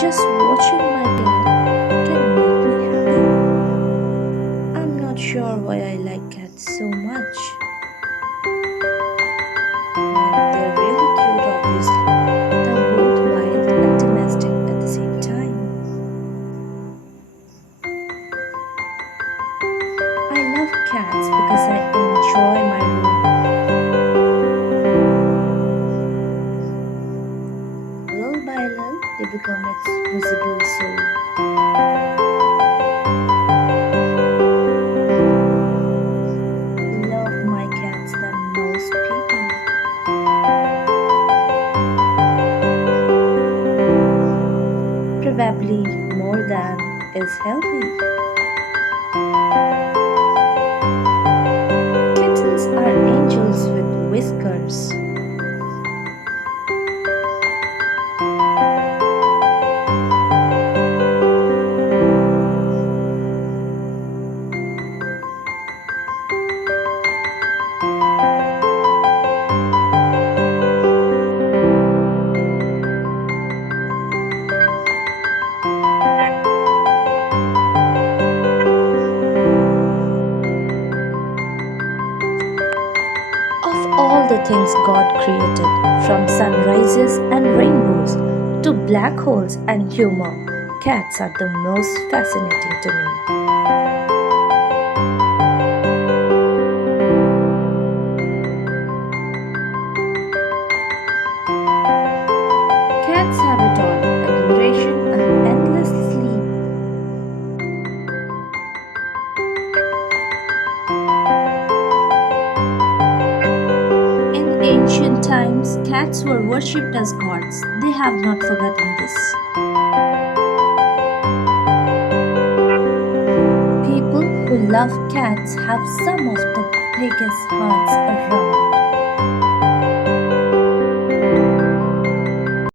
Just watching my cat can make me happy. I'm not sure why I like cats so much. They're really cute, obviously. They're both wild and domestic at the same time. I love cats because I enjoy my room. Little by little, they become its visible soul. Love my cats than most people. Probably more than is healthy. Kittens are angels with whiskers. Of all the things God created, from sunrises and rainbows to black holes and humor, cats are the most fascinating to me. Cats have it all admiration and endless sleep. In ancient times, cats were worshipped as gods. They have not forgotten this. People who love cats have some of the biggest hearts around.